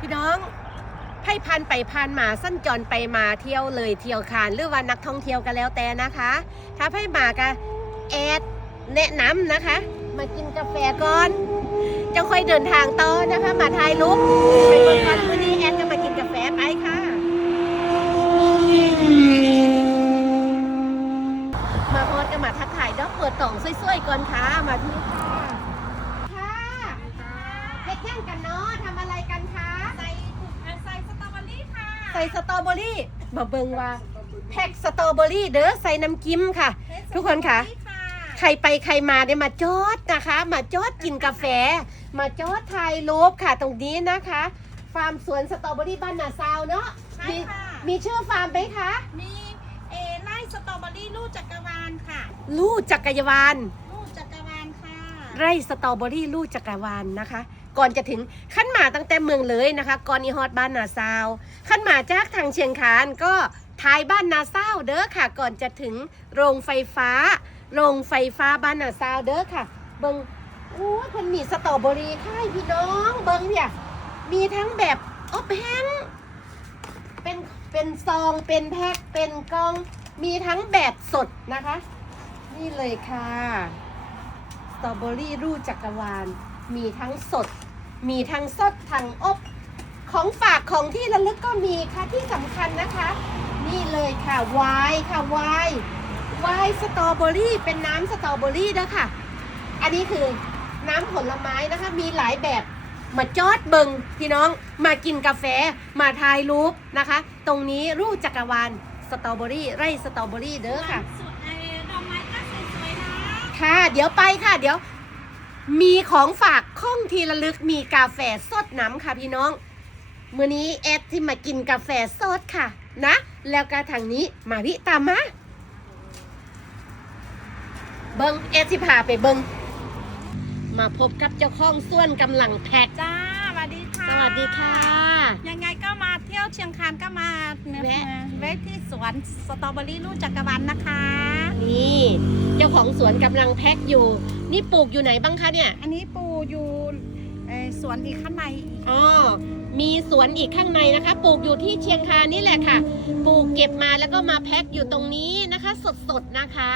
พี่น้องไพ่พันไปพันมาสั้นจรไปมาเที่ยวเลยเที่ยวคานหรือว่านักท่องเที่ยวกันแล้วแต่นะคะ ถ้าไพ่มาก็แอดแนะนำนะคะ มากินกาแฟก่อนจะค่อยเดินทางต่อนะคะ มาถ่ายรูปไปบนวันวันนี้แอดก็มากินกาแฟไปค่ะ มาโพสก็มาทักทายดอกเปิดต่องสวยๆก่อนค่ะมาที่ค่ะค่ะเฮ็ดย่างกันเนาะทำอะไรกันคะ ใส่ใส่สตรอเบอรี่ค่ะ ใส่สตรอเบอรี่มาเบิงว่าแพ็กสตรอเบอรี่เด้อใส่น้ำกิ้มค่ะ ทุกคนค่ะ ใครไปใครมาได้มาจอดนะคะ มาจอดกินกาแฟ มาจอดถ่ายรูปค่ะ ตรงนี้นะคะ ฟาร์มสวนสตรอเบอรี่บ้านนาซาวเนาะใช่มีค่ะ มีชื่อฟาร์มไหมคะ มีเอไล่สตรอเบอรี่ลูกจักรวาลค่ะ ลู่จักรยวาลลูกจักรวาลค่ะ ไร่สตรอเบอรี่ลู่จักรวาลนะคะ ก่อนจะถึงขั้นมาตั้งแต่เมืองเลยนะคะ ก่อนอีฮอดบ้านนาซาวขั้นมาจากทางเชียงคานก็ท้ายบ้านนาซาวเด้อค่ะ ก่อนจะถึงโรงไฟฟ้า โรงไฟฟ้าบ้านนาซาวเด้อค่ะ เบิงโอ้ยมันมีสตรอเบอรี่ค่ายพี่น้องเบิงเนี่ยมีทั้งแบบอบแห้งเป็นเป็นซองเป็นแพ็คเป็นกล่องมีทั้งแบบสดนะคะ นี่เลยค่ะสตรอเบอรี่รูจักรวาลมีทั้งสด มีทั้งสดทั้งอบของฝากของที่ระลึกก็มีค่ะที่สำคัญนะคะ นี่เลยค่ะไวน์ค่ะไวน์ไวน์สตรอเบอรี่เป็นน้ำสตรอเบอรี่นะคะอันนี้คือน้ำผลไม้นะคะ มีหลายแบบมาจอดเบิงพี่น้องมากินกาแฟมาถ่ายรูปนะคะ ตรงนี้รูจักรวาลสตรอเบอรี่ไร่สตรอเบอรี่เด้อค่ะสุดเอดอกไม้ก็สวยๆนะค่ะ เดี๋ยวไปค่ะ เดี๋ยว มีของฝากข้องทีละลึกมีกาแฟสดน้ำค่ะพี่น้อง มื้อนี้แอดที่มากินกาแฟสดค่ะ นะ แล้วก็ทางนี้มาพี่ตามมาเบิงแอดที่พาไปเบิงมาพบกับเจ้าของส่วนกำลังแพ็กจ้าสวัสดีค่ะ สวัสดีค่ะ ยังไงก็มาเที่ยวเชียงคานก็มาแวะ แวะที่สวนสตรอเบอรี่ลูกจักรวาลนะคะ นี่ เจ้าของสวนกำลังแพ็กอยู่ นี่ปลูกอยู่ไหนบ้างคะเนี่ย อันนี้ปูอยู่เอ่อสวนอีกข้างในอีกอ๋อ มีสวนอีกข้างในนะคะ ปลูกอยู่ที่เชียงคานนี่แหละค่ะ ปลูกเก็บมาแล้วก็มาแพ็คอยู่ตรงนี้นะคะ สดๆนะคะ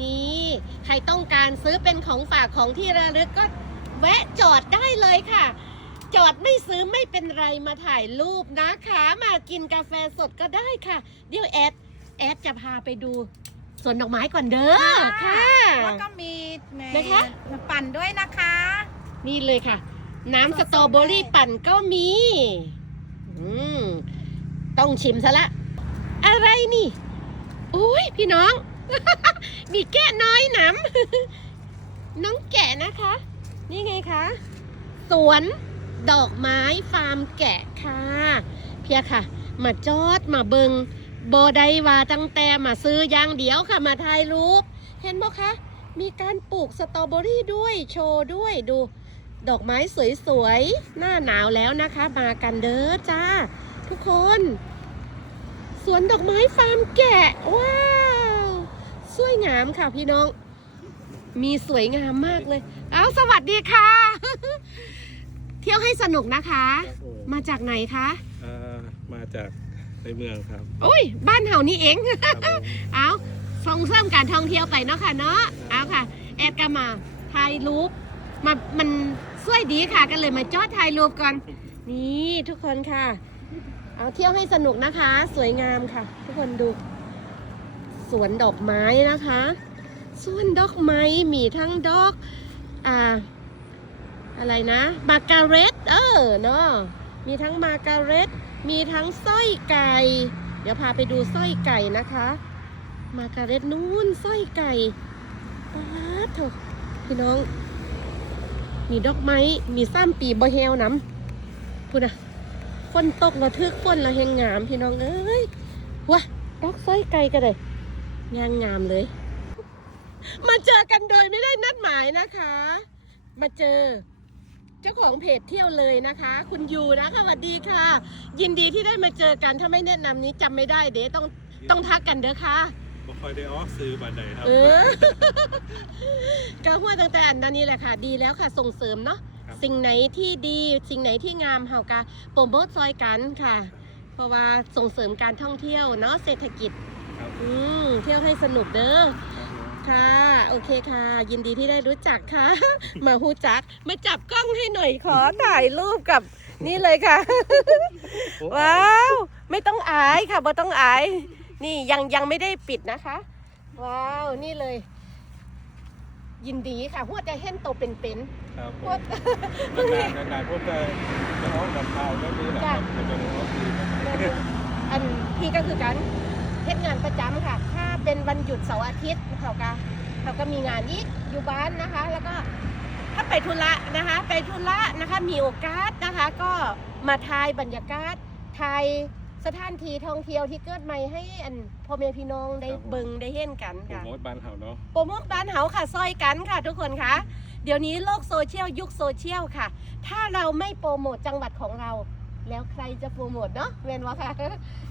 นี่ใครต้องการซื้อเป็นของฝากของที่ระลึกก็แวะจอดได้เลยค่ะ จอดไม่ซื้อไม่เป็นไรมาถ่ายรูปนะคะ มากินกาแฟสดก็ได้ค่ะ เดี๋ยวแอดแอดจะพาไปดูสวนดอกไม้ก่อนเด้อค่ะ แล้วก็มีนะคะปั่นด้วยนะคะ นี่เลยค่ะ น้ำสตรอเบอรี่ปั่นก็มีอืมต้องชิมซะละ อะไรนี่อุ้ยพี่น้อง มีแกะน้อยหนำน้องแกะนะคะ นี่ไงคะ สวน ดอกไม้ฟาร์มแกะค่ะ เพียค่ะ มาจอดมาเบิงโบได้ว่าตั้งแต่มาซื้ออย่างเดียวค่ะมาถ่ายรูป เห็นไหมคะ มีการปลูกสตรอเบอรี่ด้วยโชว์ด้วยดู ดอกไม้สวยๆ หน้าหนาวแล้วนะคะ มากันเด้อจ้า ทุกคน สวนดอกไม้ฟาร์มแกะ ว้าวสวยงามค่ะพี่น้อง มีสวยงามมากเลย เอาสวัสดีค่ะ ที่ยวให้สนุกนะคะ ครับผมมาจากไหนคะเอ่อมาจากในเมืองครับอุ้ยบ้านเฮานี่เอง ครับผม เอาส่งเสริมการท่องเที่ยวไปเนาะค่ะเนาะเอาค่ะ แอดก็มาถ่ายรูปมามันสวยดีค่ะก็เลยมาจอดถ่ายรูปก่อน นี่ทุกคนค่ะ เอาเที่ยวให้สนุกนะคะ สวยงามค่ะ ทุกคนดู สวนดอกไม้นะคะ สวนดอกไม้มีทั้งดอก อ่า อะไรนะมาการเร็ตเออเนาะมีทั้งมาการเร็ตมีทั้งสร้อยไก่ เดี๋ยวพาไปดูสร้อยไก่นะคะ มาการเร็ตนู่นสร้อยไก่ป๊าดเถอะพี่น้อง มีดอกไม้มีซ้ำปีบอเฮลน้ำพูดนะฝนตกระทึกฝนละเฮงงามพี่น้องเอ้ยว้าดอกสร้อยไก่กันเลยงามงามเลย มาเจอกันโดยไม่ได้นัดหมายนะคะ มาเจอ เจ้าของเพจเที่ยวเลยนะคะ คุณยูนะคะสวัสดีค่ะ ยินดีที่ได้มาเจอกันถ้าไม่แนะนำนี้จำไม่ได้เดี๋ยวต้องต้องทักกันเด้อค่ะ บ่ค่อยได้ออกซื้อบันไดครับ เออก็หัวตั้งแต่อันนั้นนี้แหละค่ะ ดีแล้วค่ะส่งเสริมเนาะครับ สิ่งไหนที่ดีสิ่งไหนที่งามเฮากะโปรโมทซอยกันค่ะ เพราะว่าส่งเสริมการท่องเที่ยวเนาะเศรษฐกิจ ครับ อืมเที่ยวให้สนุกเด้อ ครับผมค่ะ โอเคค่ะ ยินดีที่ได้รู้จักค่ะ มาฮูจัก มาจับกล้องให้หน่อยขอถ่ายรูปกับนี่เลยค่ะ ว้าว ไม่ต้องอายค่ะบ่ต้องอาย นี่ยังยังไม่ได้ปิดนะคะ ว้าว นี่เลย ยินดีค่ะหัวใจเห็นโตวเป็นครับผๆหัวมนานๆนานๆพวกจะจะออกกับข่าวก็มีแหละครับจะเป็นออกดีนะครับอันพี่ก็คือกันเฮ็ดงานประจำค่ะ ถ้า เป็นวันหยุดเสาร์อาทิตย์เขาก็เขาก็มีงานอีกอยู่บ้านนะคะ แล้วก็ถ้าไปธุระนะคะ ไปธุระนะคะมีโอกาสนะคะ ก็มาทายบรรยากาศทายสถานที่ท่องเที่ยวที่เกิดใหม่ให้อันพ่อแม่พี่น้องได้เบิ่งได้เห็นกันโปรค่ะโมทบ้านเฮาเนาะโปรโมทบ้านเฮาค่ะซอยกันค่ะ ทุกคนคะเดี๋ยวนี้โลกโซเชียลยุคโซเชียลค่ะ ถ้าเราไม่โปรโมทจังหวัดของเรา แล้วใครจะโปรโมทเนาะเวนวะค่ะ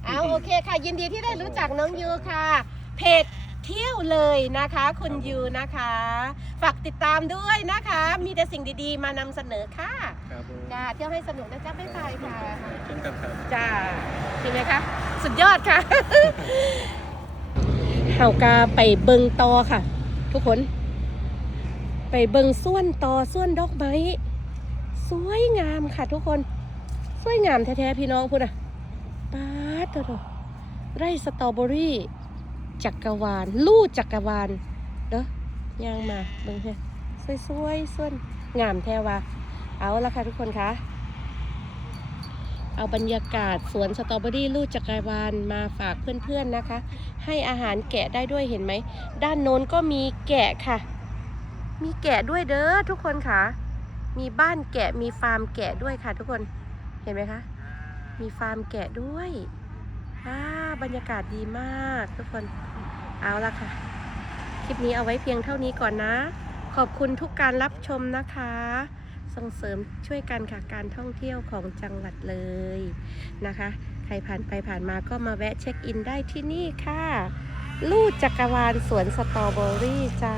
เอาโอเคค่ะ ยินดีที่ได้รู้จักน้องยูค่ะ เพจเที่ยวเลยนะคะ คุณยูนะคะ ฝากติดตามด้วยนะคะ มีแต่สิ่งดีๆ มานำเสนอค่ะครับผมจ้าเที่ยวให้สนุกนะจ๊ะบ๊ายบายค่ะเช่นกันครับจ้าเห็นไหมคะ สุดยอดค่ะ เฮากาไปเบิงตอค่ะ ทุกคน ไปเบิงส่วนตอส่วนดอกไม้สวยงามค่ะทุกคน สวยงามแท้ๆพี่น้องพูดอะป๊าดโตๆไร่สตรอเบอรี่ จักรวาลลู่จักรวาลเด้อย่างมาเบิ่งเฮ้สวยๆส่วนงามแท้ว่าเอาละค่ะทุกคนคะเอาบรรยากาศสวนสตรอเบอรี่ลูกจักรวาลมาฝากเพื่อนๆนะคะ ให้อาหารแกะได้ด้วยเห็นไหม ด้านโน้นก็มีแกะค่ะ มีแกะด้วยเด้อทุกคนค่ะ มีบ้านแกะมีฟาร์มแกะด้วยค่ะทุกคนเห็นไหมคะ มีฟาร์มแกะด้วยอ่า บรรยากาศดีมากทุกคนเอาละค่ะ คลิปนี้เอาไว้เพียงเท่านี้ก่อนนะ ขอบคุณทุกการรับชมนะคะ ส่งเสริมช่วยกันค่ะการท่องเที่ยวของจังหวัดเลยนะคะ ใครผ่านไปผ่านมาก็มาแวะเช็คอินได้ที่นี่ค่ะ ลู่จักรวาลสวนสตรอเบอรี่จ้า